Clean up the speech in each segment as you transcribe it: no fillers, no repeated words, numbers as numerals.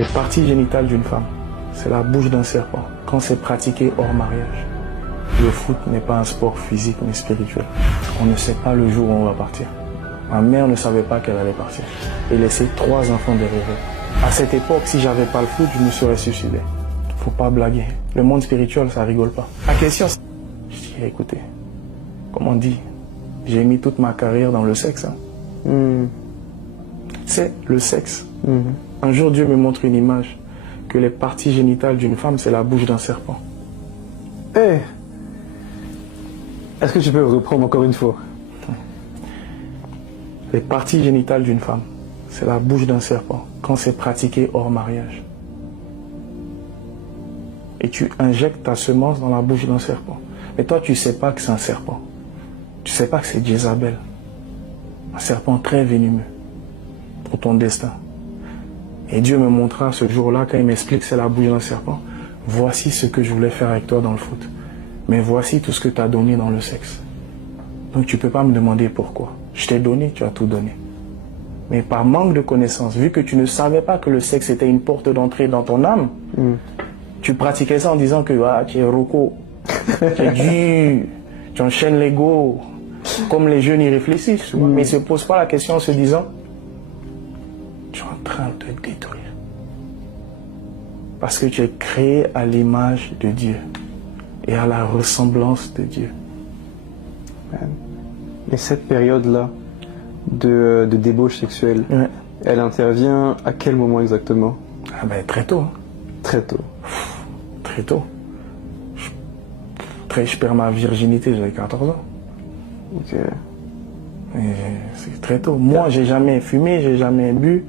Les parties génitales d'une femme, c'est la bouche d'un serpent quand c'est pratiqué hors mariage. Le foot n'est pas un sport physique mais spirituel. On ne sait pas le jour où on va partir. Ma mère ne savait pas qu'elle allait partir et laisser 3 enfants derrière elle. À cette époque, si j'avais pas le foot, je me serais suicidé. Faut pas blaguer. Le monde spirituel, ça rigole pas. La question, je dis, écoutez, comme on dit, j'ai mis toute ma carrière dans le sexe. C'est le sexe. Un jour, Dieu me montre une image que les parties génitales d'une femme, c'est la bouche d'un serpent. Est-ce que tu peux reprendre encore une fois? Les parties génitales d'une femme, c'est la bouche d'un serpent quand c'est pratiqué hors mariage. Et tu injectes ta semence dans la bouche d'un serpent. Mais toi, tu ne sais pas que c'est un serpent. Tu ne sais pas que c'est Jézabel. Un serpent très venimeux pour ton destin. Et Dieu me montra ce jour-là, quand il m'explique que c'est la bouche d'un serpent, voici ce que je voulais faire avec toi dans le foot. Mais voici tout ce que tu as donné dans le sexe. Donc tu ne peux pas me demander pourquoi. Je t'ai donné, tu as tout donné. Mais par manque de connaissance, vu que tu ne savais pas que le sexe était une porte d'entrée dans ton âme, tu pratiquais ça en disant que tu es roco, tu es dur, tu enchaînes l'ego, comme les jeunes y réfléchissent. Mais ils ne se posent pas la question en se disant, tu es en train de te détruire. Parce que tu es créé à l'image de Dieu et à la ressemblance de Dieu. Et cette période-là de débauche sexuelle, elle intervient à quel moment exactement? Très tôt. Très tôt. Très tôt. Je perds ma virginité, j'avais 14 ans. Ok. C'est très tôt. Moi, j'ai jamais fumé, j'ai jamais bu.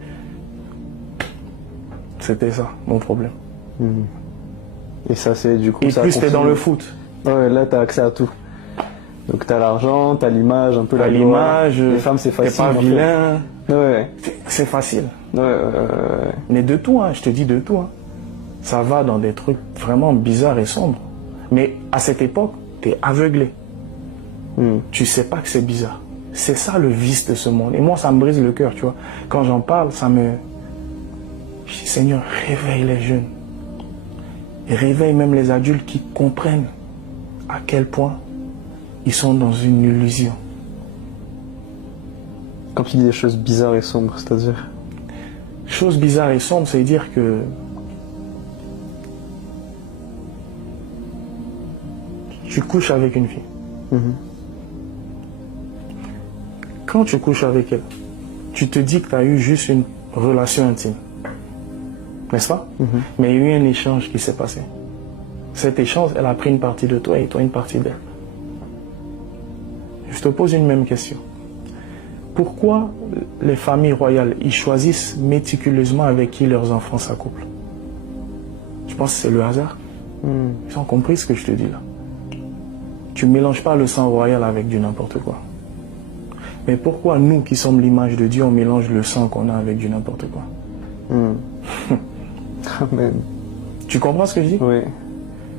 C'était ça, mon problème. Et ça, c'est du coup... Et plus t'es dans le foot. Ouais, là, t'as accès à tout. Donc t'as l'argent, t'as l'image, un peu la l'image, les femmes c'est facile. T'es pas vilain. Ouais. C'est facile. Ouais. Mais de tout, je te dis de tout. Ça va dans des trucs vraiment bizarres et sombres. Mais à cette époque, t'es aveuglé. Tu sais pas que c'est bizarre. C'est ça le vice de ce monde. Et moi, ça me brise le cœur, tu vois. Quand j'en parle, ça me... Je dis, Seigneur, réveille les jeunes. Et réveille même les adultes qui comprennent à quel point ils sont dans une illusion. Quand tu dis des choses bizarres et sombres, c'est-à-dire? Choses bizarres et sombres, c'est dire que tu couches avec une fille. Quand tu couches avec elle, tu te dis que tu as eu juste une relation intime. N'est-ce pas? Mais il y a eu un échange qui s'est passé. Cet échange, elle a pris une partie de toi et toi une partie d'elle. Je te pose une même question. Pourquoi les familles royales, ils choisissent méticuleusement avec qui leurs enfants s'accouplent? Je pense que c'est le hasard. Ils ont compris ce que je te dis là. Tu ne mélanges pas le sang royal avec du n'importe quoi. Mais pourquoi nous qui sommes l'image de Dieu, on mélange le sang qu'on a avec du n'importe quoi? Amen. Tu comprends ce que je dis? Oui.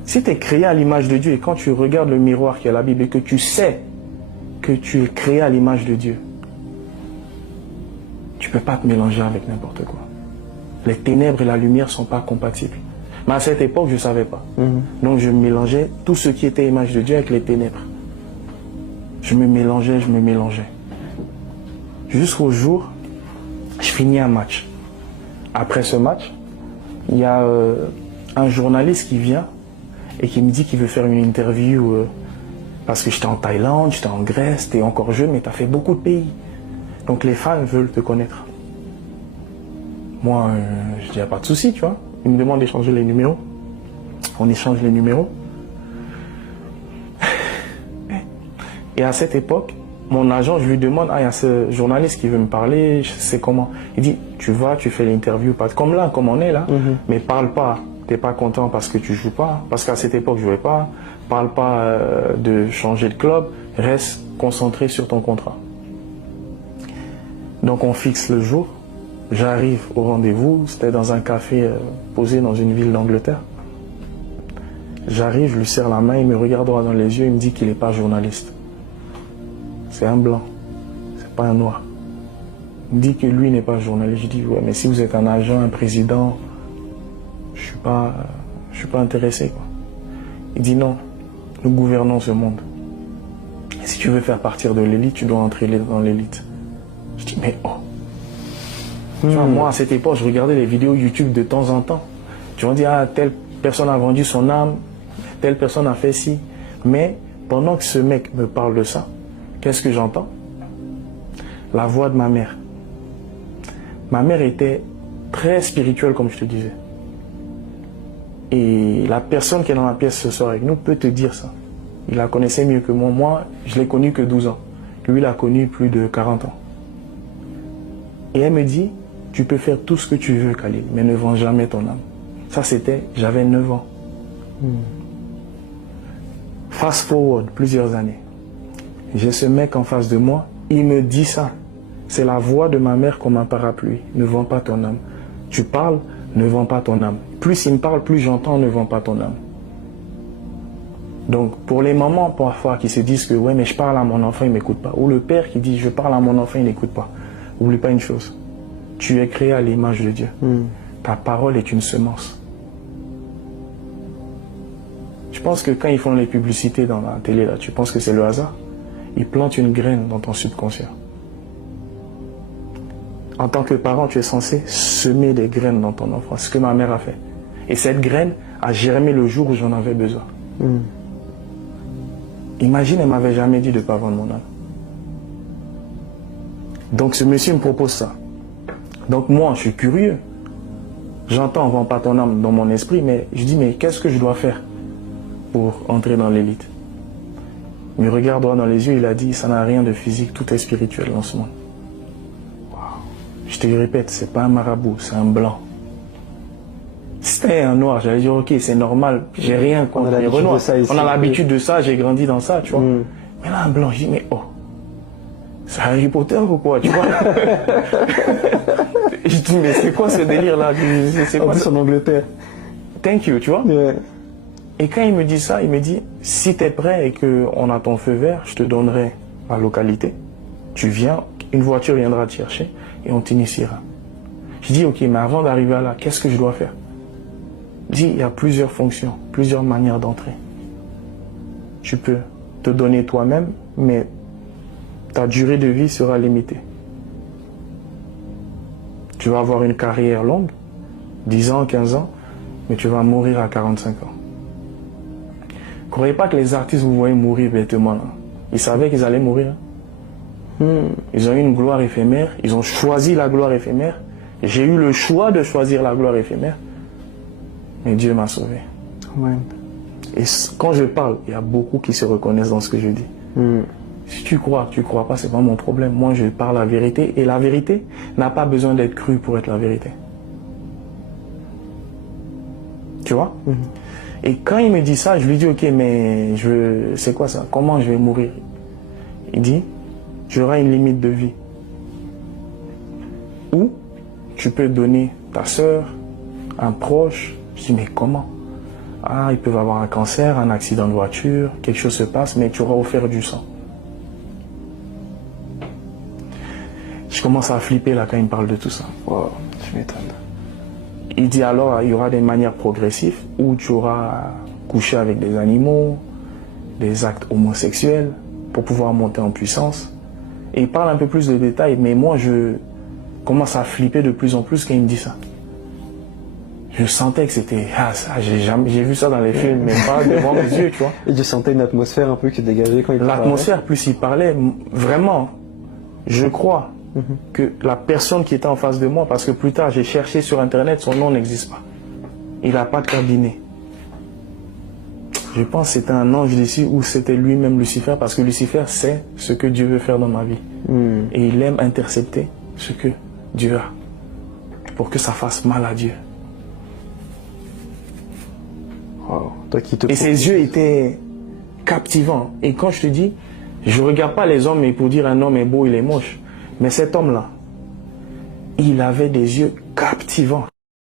Si tu es créé à l'image de Dieu et quand tu regardes le miroir qui est la Bible et que tu sais que tu es créé à l'image de Dieu, tu ne peux pas te mélanger avec n'importe quoi. Les ténèbres et la lumière ne sont pas compatibles. Mais à cette époque, je ne savais pas. Donc je mélangeais tout ce qui était image de Dieu avec les ténèbres. Je me mélangeais. Jusqu'au jour, je finis un match. Après ce match, il y a un journaliste qui vient et qui me dit qu'il veut faire une interview parce que j'étais en Thaïlande, j'étais en Grèce, t'es encore jeune mais tu as fait beaucoup de pays. Donc les fans veulent te connaître. Moi, je dis, il n'y a pas de souci, tu vois. Il me demande d'échanger les numéros. On échange les numéros. Et à cette époque, mon agent, je lui demande, il y a ce journaliste qui veut me parler, je sais comment. Il dit, tu vas, tu fais l'interview, comme là, comme on est là, mais parle pas. T'es pas content parce que tu joues pas, parce qu'à cette époque, je jouais pas. Parle pas de changer de club, reste concentré sur ton contrat. Donc on fixe le jour. J'arrive au rendez-vous, c'était dans un café posé dans une ville d'Angleterre. J'arrive, je lui serre la main, il me regarde droit dans les yeux, il me dit qu'il n'est pas journaliste. C'est un blanc, c'est pas un noir. Il me dit que lui n'est pas journaliste. Je dis, ouais, mais si vous êtes un agent, un président, je suis pas intéressé, quoi. Il dit non, nous gouvernons ce monde. Et si tu veux faire partir de l'élite, tu dois entrer dans l'élite. Je dis mais oh. Tu vois, moi à cette époque, je regardais les vidéos YouTube de temps en temps. Tu vas dire ah, telle personne a vendu son âme, telle personne a fait ci. Mais pendant que ce mec me parle de ça, qu'est-ce que j'entends? La voix de ma mère. Ma mère était très spirituelle, comme je te disais. Et la personne qui est dans la pièce ce soir avec nous peut te dire ça. Il la connaissait mieux que moi. Moi, je l'ai connu que 12 ans. Lui, il a connu plus de 40 ans. Et elle me dit, tu peux faire tout ce que tu veux, Khalil, mais ne vends jamais ton âme. Ça, c'était, j'avais 9 ans. Fast forward, plusieurs années. J'ai ce mec en face de moi, il me dit ça. C'est la voix de ma mère comme un parapluie. Ne vends pas ton âme. Tu parles, ne vends pas ton âme. Plus il me parle, plus j'entends, ne vends pas ton âme. Donc, pour les mamans parfois qui se disent que ouais, mais je parle à mon enfant, il ne m'écoute pas. Ou le père qui dit je parle à mon enfant, il n'écoute pas. N'oublie pas une chose. Tu es créé à l'image de Dieu. Ta parole est une semence. Je pense que quand ils font les publicités dans la télé, là, tu penses que c'est le hasard? Ils plantent une graine dans ton subconscient. En tant que parent, tu es censé semer des graines dans ton enfant. C'est ce que ma mère a fait. Et cette graine a germé le jour où j'en avais besoin. Imagine, elle ne m'avait jamais dit de ne pas vendre mon âme. Donc ce monsieur me propose ça. Donc moi, je suis curieux. J'entends, vends pas ton âme dans mon esprit, mais je dis, mais qu'est-ce que je dois faire pour entrer dans l'élite? Il me regarde droit dans les yeux, il a dit, ça n'a rien de physique, tout est spirituel dans ce monde. Wow. Je te répète, c'est pas un marabout, c'est un blanc. Si c'était un noir, j'allais dire, ok, c'est normal, j'ai rien contre les renois. On a l'habitude de ça, j'ai grandi dans ça, tu vois. Mais là, un blanc, je dis, mais oh, c'est Harry Potter ou quoi, tu vois? Je dis, mais c'est quoi ce délire-là? C'est quoi en Angleterre. Thank you, tu vois? Ouais. Et quand il me dit ça, il me dit, si tu es prêt et qu'on a ton feu vert, je te donnerai la localité. Tu viens, une voiture viendra te chercher et on t'initiera. Je dis, ok, mais avant d'arriver là, qu'est-ce que je dois faire? Il dit, il y a plusieurs fonctions, plusieurs manières d'entrer. Tu peux te donner toi-même, mais ta durée de vie sera limitée. Tu vas avoir une carrière longue, 10 ans, 15 ans, mais tu vas mourir à 45 ans. Ne croyez pas que les artistes vous voyez mourir bêtement là. Ils savaient qu'ils allaient mourir. Ils ont eu une gloire éphémère, ils ont choisi la gloire éphémère. J'ai eu le choix de choisir la gloire éphémère, mais Dieu m'a sauvé. Ouais. Et quand je parle, il y a beaucoup qui se reconnaissent dans ce que je dis. Si tu crois pas, c'est pas mon problème. Moi, je parle la vérité, et la vérité n'a pas besoin d'être crue pour être la vérité. Tu vois? Et quand il me dit ça, je lui dis, ok, mais c'est quoi ça? Comment je vais mourir? Il dit, j'aurai une limite de vie. Ou tu peux donner ta soeur, un proche. Je dis, mais comment? Ah, ils peuvent avoir un cancer, un accident de voiture, quelque chose se passe, mais tu auras offert du sang. Je commence à flipper là quand il me parle de tout ça. Wow, je m'étonne. Il dit alors, il y aura des manières progressives où tu auras couché avec des animaux, des actes homosexuels pour pouvoir monter en puissance. Et il parle un peu plus de détails, mais moi je commence à flipper de plus en plus quand il me dit ça. Je sentais que c'était... Ah, ça, j'ai vu ça dans les films, mais pas devant mes yeux, tu vois. Et tu sentais une atmosphère un peu qui dégageait quand il parlait. L'atmosphère, plus il parlait, vraiment, je crois que la personne qui était en face de moi, parce que plus tard j'ai cherché sur internet, son nom n'existe pas. Il n'a pas de cabinet. Je pense que c'était un ange d'ici ou c'était lui-même Lucifer, parce que Lucifer sait ce que Dieu veut faire dans ma vie. Et il aime intercepter ce que Dieu a, pour que ça fasse mal à Dieu. Wow. Et ses yeux étaient captivants. Et quand je te dis, je ne regarde pas les hommes mais pour dire un homme est beau, il est moche. Mais cet homme-là, il avait des yeux captivants.